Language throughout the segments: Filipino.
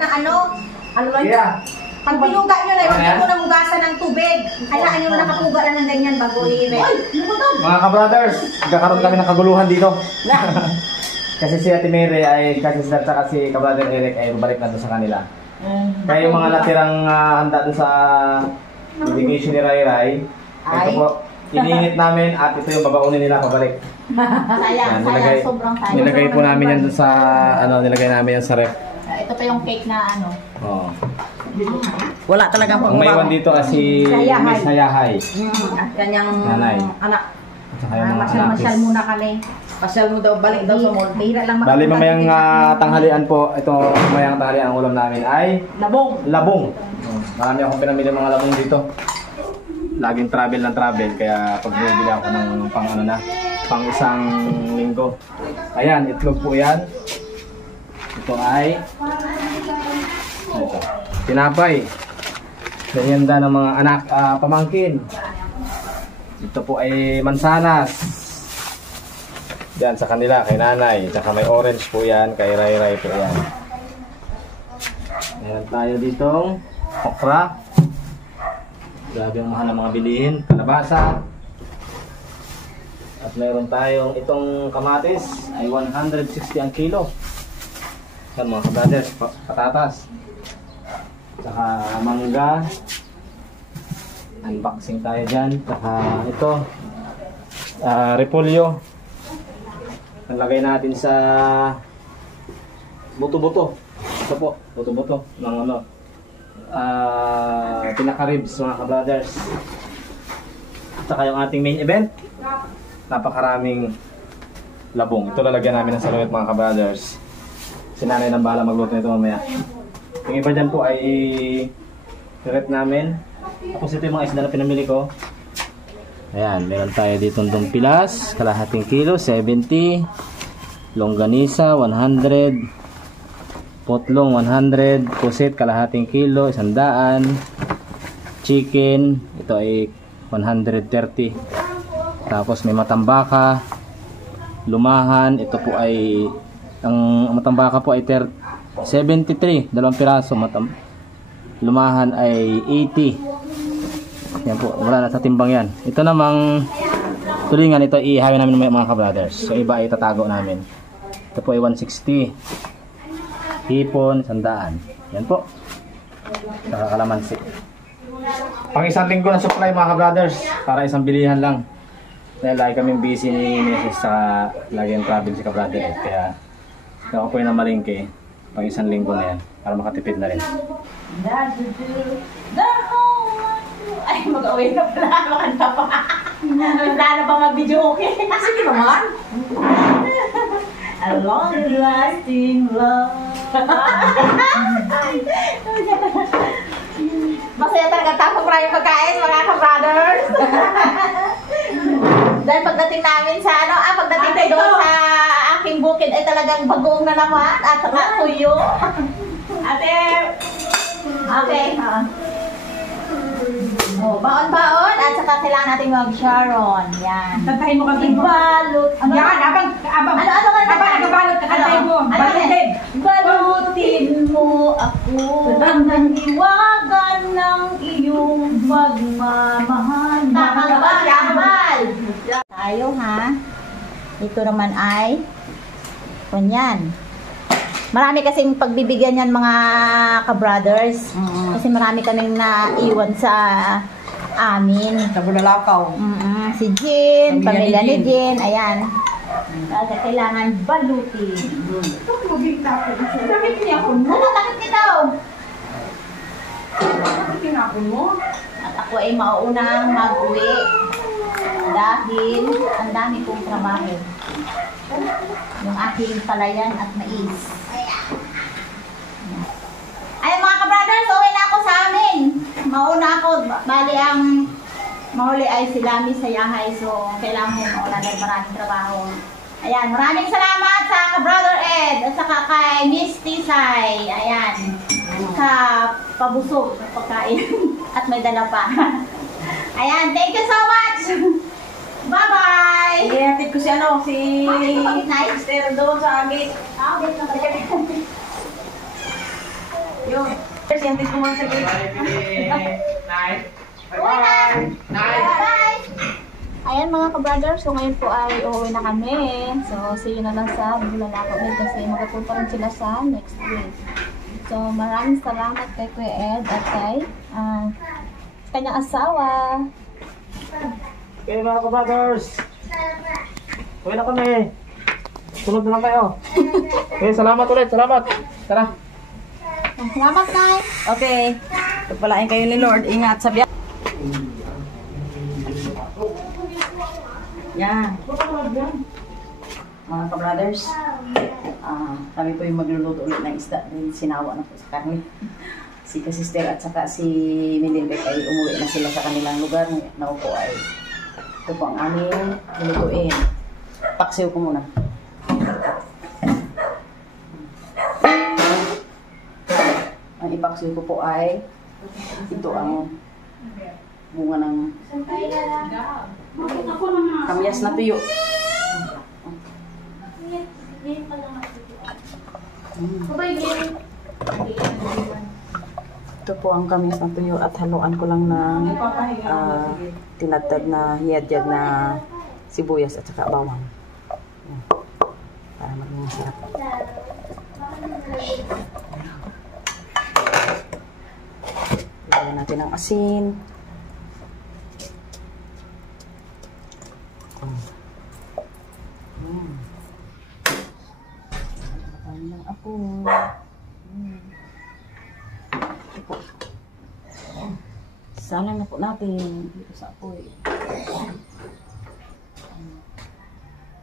Na ano lang? Yeah. Pag binuga nyo na, huwag nyo nang hugasan ng tubig. Hayaan nyo na nakapuga lang ng ganyan bago i-red. Mga ka-brothers, nagkakaroon kami ng kaguluhan dito. Kasi si Ate Mary ay, kasi si Dad si ka-brother Eric ay balik na doon sa kanila. Kaya yung mga natirang handa doon sa dedication ni Rai Rai, ito po, iniinit namin at ito yung babaunin nila pabalik. Sayang, sobrang sayang. Nilagay po namin yan doon sa, nilagay namin yan sa ref. Ito pa yung cake na Oo. Wala talaga ang may iwan dito si Miss Hayahay. At kanyang nanay. Anak. Masyal muna kami. Pasyal mo daw, balik daw sa mall. Bihira lang bali mamayang tanghalian po, ito mamayang tanghalian ang ulam namin ay labong. Marami akong pinamili mga labong dito. Laging travel ng travel, kaya pag bumibili ako ng pang isang linggo. Ayan, itlog po yan. Ito ay tinapay. Merienda ng mga anak, pamangkin. Ito po ay mansanas. Yan sa kanila, kay nanay. Tsaka may orange po yan, kay Rai Rai po yan. Meron tayo ditong okra. Grabe ang mahal ng mga bilihin. Kalabasa. At meron tayong itong kamatis ay 160 ang kilo. Yan mga kabrothers, patatas. Tsaka mangga. Unboxing tayo dyan. Tsaka ito repolyo. Nalagay natin sa buto-buto. Ito po, buto-buto ng pinaka-ribs mga kabrothers. Tsaka yung ating main event, napakaraming labong. Ito lalagyan namin ng saluyot mga kabrothers. Si nanay nang bahala magluto nito mamaya. Yung iba dyan po ay i-rep namin. Tapos ito yung mga isda na pinamili ko. Ayan, meron tayo dito ng pilas, kalahating kilo, 70. Longganisa, 100. Potlong, 100. Pusit, kalahating kilo, 100. Chicken, ito ay 130. Tapos may matambaka. Lumahan, ito po ay, ang matambaka po ay 73, dalawang piraso. Lumahan ay 80. Yan po, wala na sa timbang yan. Ito namang tulingan, ito ihawin namin mga ka-brothers. So iba ay tatago namin. Ito po ay 160. Hipon, 100. Yan po. Saka kalamansi. Pang isang linggo na supply mga ka-brothers. Para isang bilihan lang. Dahil lagi kaming busy ni Mrs. sa lagi yung travel si ka-brother. Kaya ako po yung namalingke. Pang isang linggo na yan. Para makatipid na rin. Ay, mag-away na pala. Makanta pa. Plano pa mag-video okay. Sige naman. A long-lasting love. Masaya talaga tapos marami pagkain, mga ka-brothers. Dahil pagdating namin sa pagdating tayo doon sa aking bukid ay talagang bagoong na naman at saka tuyo. Ate, okay. Baon-baon at saka kailangan natin mag-sharon. Yan. Tantahin mo kami. Ibalot. Yan, abang nagabalot ka, tantahin mo. Balutin. Balutin mo ako ng iwagan ng iyong pagmamahal. Mahal. Tayo ha. Ito naman ay kunyan. Marami kasing pagbibigyan yan mga ka-brothers. Kasi marami kaming naiwan sa amin. Sa Bulalakaw. Si Jean, pamilya ni Jean. Ayan. Kasi kailangan balutin. Bakit tinapon mo? Takot kita o. Bakit tinapon mo? At ako ay mauunang mag-uwi. Dahil ang dami kong trabaho. Yung aking palayan at mais. Ay mga ka-brothers, uwi na ako sa amin. Mauna ako. Bali ang mahuli ay si Lami sa Yahay. So, kailangan mo mauna dahil maraming trabaho. Ayan, maraming salamat sa ka-brother Ed at saka kay Miss Tisay. Ayan, sa pabusog ng pagkain. At may dala pa. Ayan, thank you so much. Bye-bye! I-hatid ko si Mister doon sa amin. Yun. Kasi yung tis mo mga sabi. Bye! Ayan mga ka-brothers, so ngayon po ay uuwi na kami. So, see you na lang sa Bulalako ulit kasi magpupunta rin sila sa next week. So, maraming salamat kay Kuya Ed at kay kanyang asawa. Okay mga ka-brothers. Uwi na kami. Sunod na lang kayo. Okay, salamat ulit. Salamat. Tara. Salamat, Nay. Okay. Pagpalain kayo ni Lord. Ingat sa biyak. Yan. Mga ka-brothers, kami po yung magluluto ulit ng isda. Sinawa na po sa karne. Si ka-sister at saka si Mindilbek ay umuwi na sila sa kanilang lugar. Naupo ay ito po ang aming lulutuin. Paksiw ko muna. Ang ipaksiw ko po ay ito ang bunga ng kamyas na tuyo. Ito po ang kamyas na tuyo at haluan ko lang ng tinadtad na hiyad-yad na sibuyas at saka bawang. Para maging masarap. Lagyan natin ang asin. Ng apoy. Salang na po natin dito sa apoy.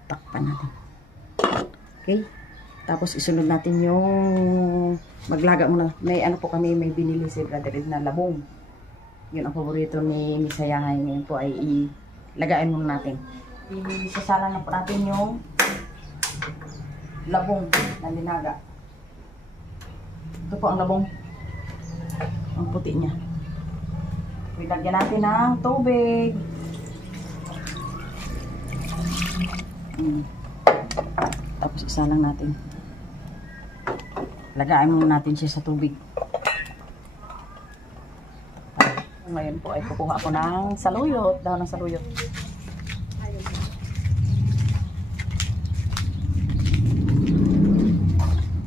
Takpan natin. Okay? Tapos isunod natin yung maglaga muna. May ano po kami, may binili si Brother Ed na labong. Yun ang paborito ni Misayahay. Ngayon po ay ilagain muna natin. Isasalang na po natin yung labong na linaga. Ito po ang labong. Ang puti niya. Ilagyan natin ng tubig. Tapos isalang natin. Lagain muna natin siya sa tubig. Ngayon po ay kukuha ako ng saluyot. Dahon ng saluyot.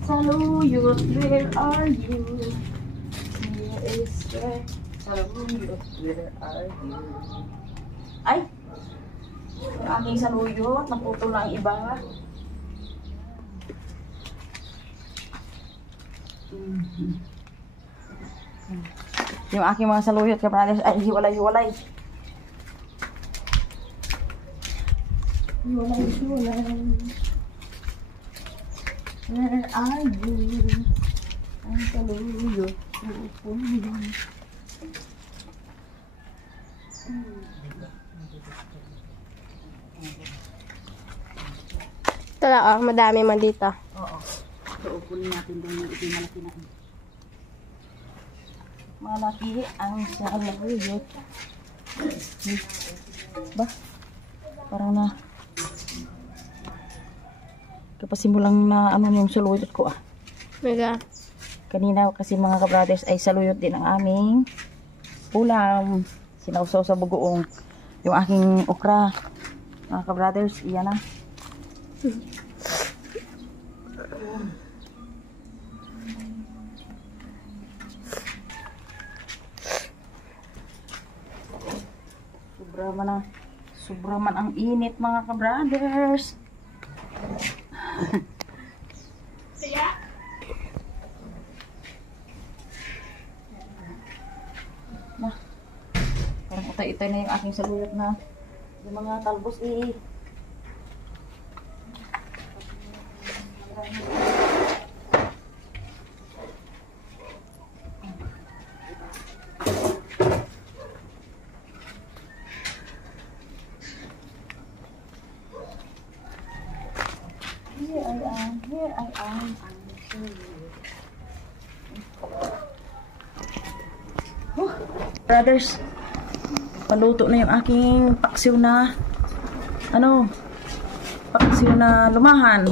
Saluyot, where are you? Here is where. Saluyot, where are you? Ay! Yung aking saluyot, naputol na ang iba. Yung aking mga saluyot, kapatid, ay hiwalay. Hiwalay. Where are you? Ang saluyot. Ito lang, madami man dito. Oo. Ito, upunin natin doon yung malaki na. Malaki ang saluyot. Ba? Parang na kapasimulang na ano yung saluyot ko Mega. Kanina kasi mga kabrothers ay saluyot din ang aming ulam. Sinausaw sa bugoong yung aking okra. Mga kabrothers, iyan na. Sobra man ang init mga kabrothers. Parang utay-utay na yung aking saluyot na yung mga talbos Here I am. Brothers, paluto na yung aking paksiw na paksiw na lumahan.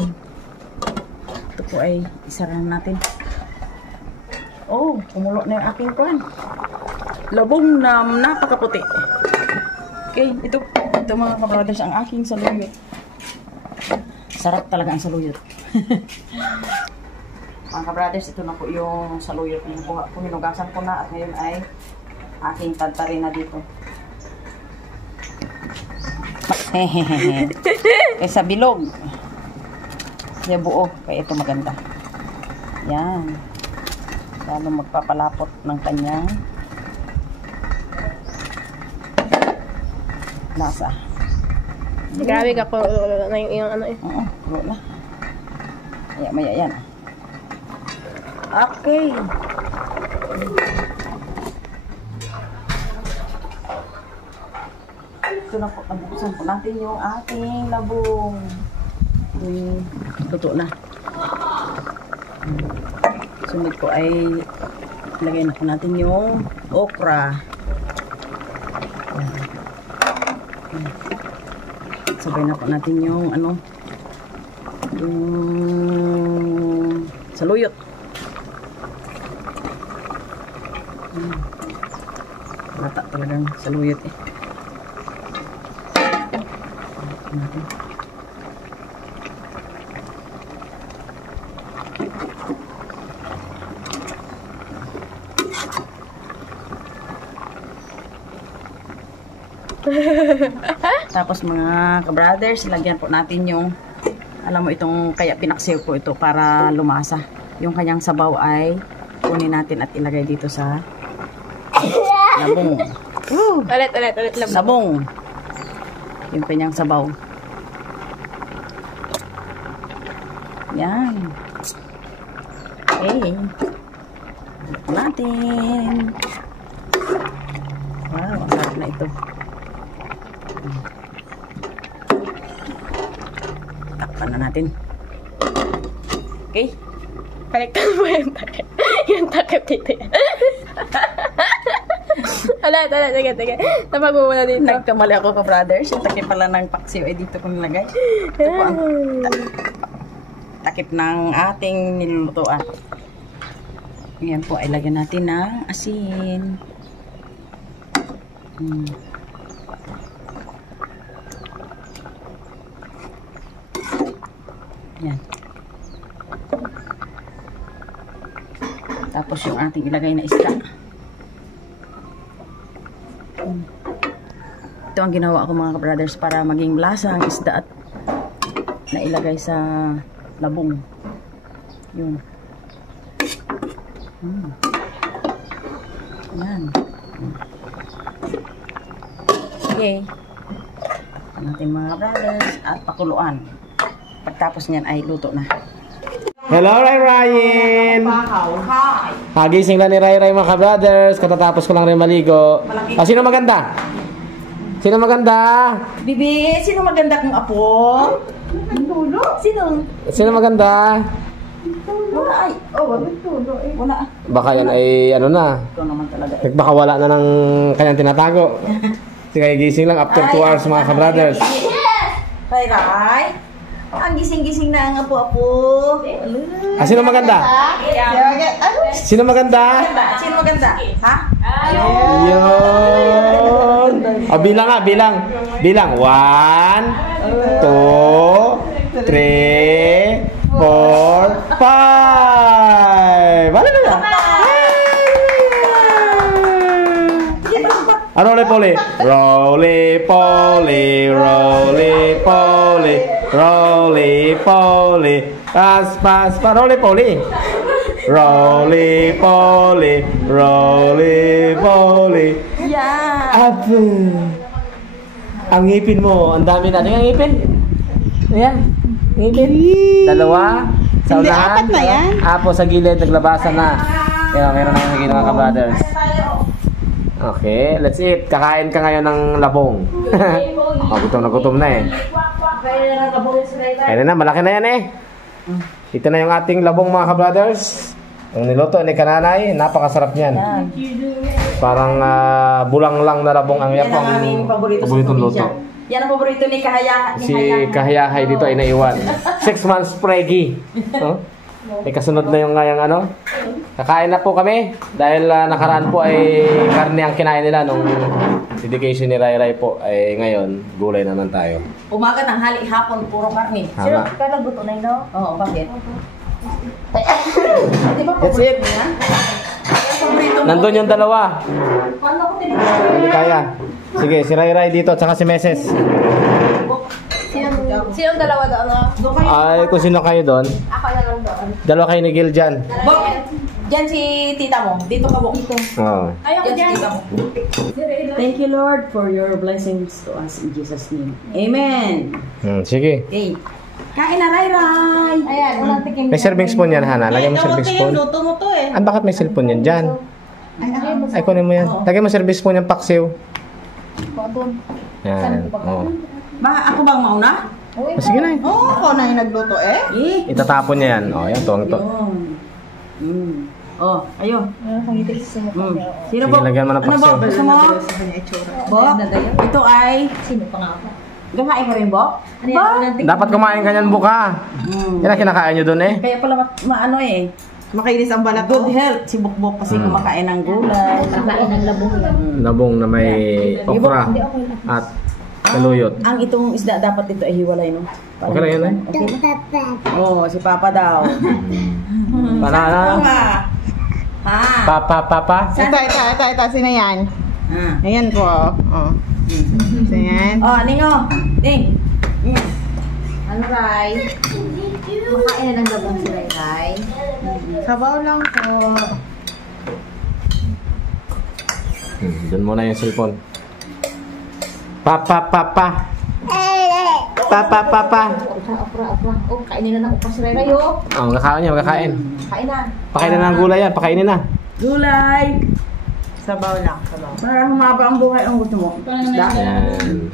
Ito po ay isara natin. Oh, kumulo na yung aking kwan. Labong na napakaputi. Okay, ito mga kabrothers, ang aking saluyot. Sarap talaga ang saluyot. Mga kabrothers, ito na po yung saluyot. Hinugasan ko na at ngayon ay aking tadtarin na dito. Sa bilog. Kaya buo. Kaya ito maganda. Yan. Lalo magpapalapot ng kanyang lasa. Grabe ka po na yung ano eh. Oo, pulo na. Maya yan. Okay. Ito na po, nabuksan po natin yung ating labong. Luto na. Sunod ko ay lagay na po natin yung okra. Sabay na po natin yung ano, yung saluyot. Lata talagang saluyot eh. Natin. Tapos mga kabrothers, lagyan po natin yung, alam mo itong, kaya pinaksiw ko ito para lumasa. Yung kanyang sabaw ay kunin natin at ilagay dito sa labong. Ulit, labong. Sabong. Yung kanyang sabaw. Yan. Okay. Lagyan natin. Wow, ang sarap na ito. Takpan na natin. Okay. Baliktad mo yung takip. Yung takip dito yan. Ulit, sige. Tapag mo muna dito. Nagkamali ako ka brothers. Yung takip pala ng paksiw ay dito ko nilagay. Ito po ang takip ng ating nilulutuan. Ayan po, ay lagyan natin ng asin. Yan. Tapos yung ating ilagay na isda. Ito ang ginawa ko mga kabrothers para maging lasa ang isda at nailagay sa labong. Yun. Yan. Okay. Natin mga brothers at pakuluan. Pagtapos niyan ay luto na. Hello, Ray Ryan! Pagising lang ni Ray Ray mga ka-brothers. Katatapos ko lang rin maligo. Sino maganda? Sino maganda? Bibi, sino maganda kong apo? Sino? Sino maganda? Wala ay. Wala. Baka yan ay ano na. Ito naman talaga. Baka wala na ng kanyang tinatago. Sige, gising lang after 2 hours mga ka-brothers. Ray. Ang gising-gising na ang apo-apo. Sino maganda? Sino maganda? Sino maganda? Ha? Yun. Bilang nga, bilang. Bilang. 1, 2, 3, 4, 5. Balik na nga. Roly-poly. Roly-poly. Roly-poly. Roly-poly. Pas. Roly-poly. Roly-poly. Roly-poly. Yeah. Apo. Ang ngipin mo, ang dami natin ang ngipin. Ayan. Ngipin. 2. Sa Hindi, unahan. 4 na yan. Apo sa gilid, naglabasan na. Kaya meron na yung mga ka-brothers. Okay, let's eat. Kakain ka ngayon ng labong. Gutom na eh. Kaya na, malaki na yan eh. Ito na yung ating labong mga ka-brothers. Ang niluto ni Kananay, napakasarap niyan. Parang bulang lang na labong ang Yan ang aming paborito sa paboritong probinsya. luto. Yan ang paborito ni Kahaya. Si Kahiyahay dito ay naiwan. 6 months preggy. Oh? May kasunod na yung ngayang ano? Kakain na po kami dahil nakaraan po ay karne ang kinain nila nung dedication ni Rai Rai po ay ngayon gulay naman tayo. Umaga, tanghali, hapon, puro karne. Tama. Kaya nagluto na yun, no? Oo, bakit? That's it. Nandun yung dalawa. Paano ko Hindi kaya. Sige, si Rai Rai dito at saka si Meses. Sinong dalawa doon? Ay, kung sino kayo doon. Ako na lang doon. Dalawa kayo ni Gil dyan. Bok, dyan si tita mo. Dito ka, Bok. Oo. Ayoko Dyan si tita mo. Thank you, Lord, for your blessings to us in Jesus' name. Amen. Sige. Okay. Kain na, Rai Rai. Ayan, walang tikim. May serving spoon yan, Hana. Lagyan mo serving spoon. Luto mo to eh. Ah, bakit may cellphone yan dyan? Ay, kunin mo yan. Lagyan mo serving spoon yung paksiw. Yan. Oh. Ba, ako bang mauna? Sige na. Oo, ako na yung nagluto eh. Itatapon niya yan. Oh, yan. Tuwang to. Oh, ayo. Sino Sige, Bok? lagyan mo ng Ano, Bok? paksiw. Gusto mo? Bok, ito ay... Sino pa nga ako? Gakain ka rin, Bok? Dapat kumain ka niyan buka. Yan ang kinakain nyo doon eh. Kaya pala maano eh. Makinis ang balat Good health si Bukbok kasi kumakain ng gulay. Kakain ng labong yan. Nabong na may okra at kaluyot. Ang itong isda dapat dito ay hiwalay, no? Okay lang yun eh. Okay. Oh, si Papa daw. Banana. Ha? Papa. Ito. Sino yan? Ah. Ayan po. Oh. Sino yan? Oh, Ningo. Ning. Ano, Rai? Makain na ng labong si Rai. Sabaw lang po. Doon muna yung cellphone. Papa. Papa. Okra. Oh, kainin na ng okra si Rai, oh. Oh, kakain niya, kakain. Kain na. Pakainin na ng gulay yan, pakainin na. Gulay. Sabaw lang, sabaw. Para humaba ang buhay ang gusto mo. Isda. Yan.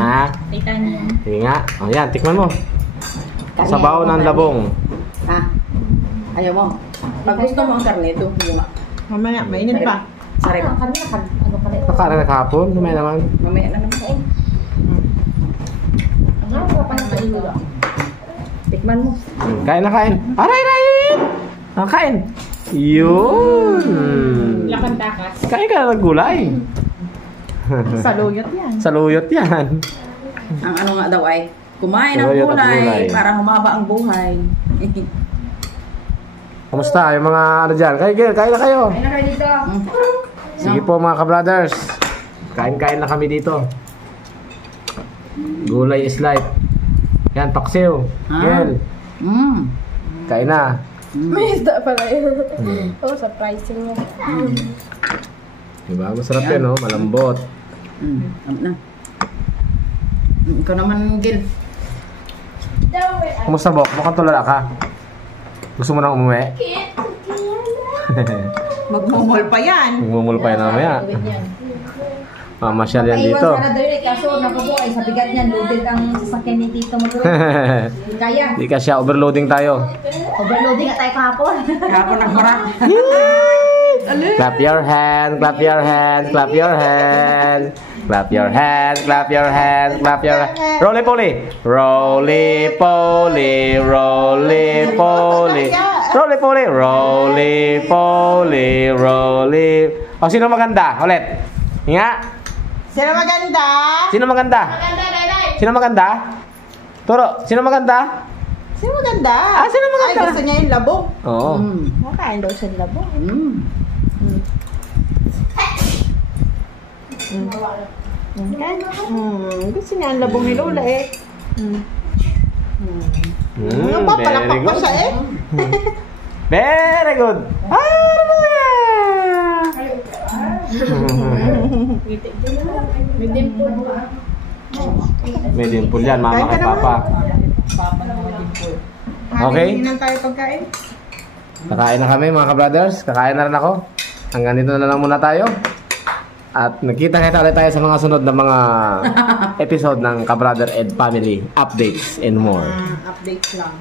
Ha? Titanium. Sige nga. O yan, tikman mo. Sabaw ng labong. Ha? Ayaw mo. Pag gusto mo ang karne, ito. Bunga. Mamaya, mainit pa. Sarap. Ano ka rin? Pakain na kahapon, lumay naman. Mamaya na naman kain. Ano ka pa ng mainit? Tikman mo. Kain na kain. Aray! Ah, kain. Yun. Lakan takas. Kain ka na ng gulay. Saluyot yan. Saluyot yan. Ang ano nga daw ay, kumain ng Saluyot at gulay gulay. para humaba ang buhay. Kamusta yung mga ano dyan? Kain na kayo. Ano ka dito? Sige po mga ka-brothers. Kain-kain na kami dito. Gulay is life. Yan, paksiw. Gel. Kain na. May isda pala yun. Oh, surprising mo. Diba? Masarap yan, no? Malambot. Na. Ikaw naman, Gil. Kumusta, Bok? Mukhang tulala ka. Gusto mo nang umuwi? Magmumol pa yan. Magmumulpay na mamaya. Mamasyal yan dito. Iwan sana daw yun, kaso napabuhay sa bigat niyan. Loaded ang sasakyan ni Tito mo. Kaya. Di ka siya, overloading tayo. Overloading at tayo kahapon. Kahapon nagbara. Clap your hand, clap your hand, clap your hand. Clap your hand, clap your hand, clap your hand. Roly-poly. Roly-poly, roly-poly. Roly-poly, roly-poly, roly. O, sino maganda? Ulit. Nga. Sino maganda? Sino maganda? Sino maganda? Turo, sino maganda? Sino maganda? Ah, sino maganda? Ay, gusto niya yung labong. Oo. Makain daw siya ng labong. Gusto niya ang labong ni Lola eh. Ano ba? Very Palakpak pa good. siya eh. Very good. May dimple yan, mama kay papa. Okay? Hindi tayo pagkain. Kakain na kami mga ka-brothers. Kakain na rin ako. Hanggang dito na lang muna tayo. At nagkita-kita ulit tayo sa mga sunod na mga episode ng Ka-Brother Ed Family Updates and more. Updates lang.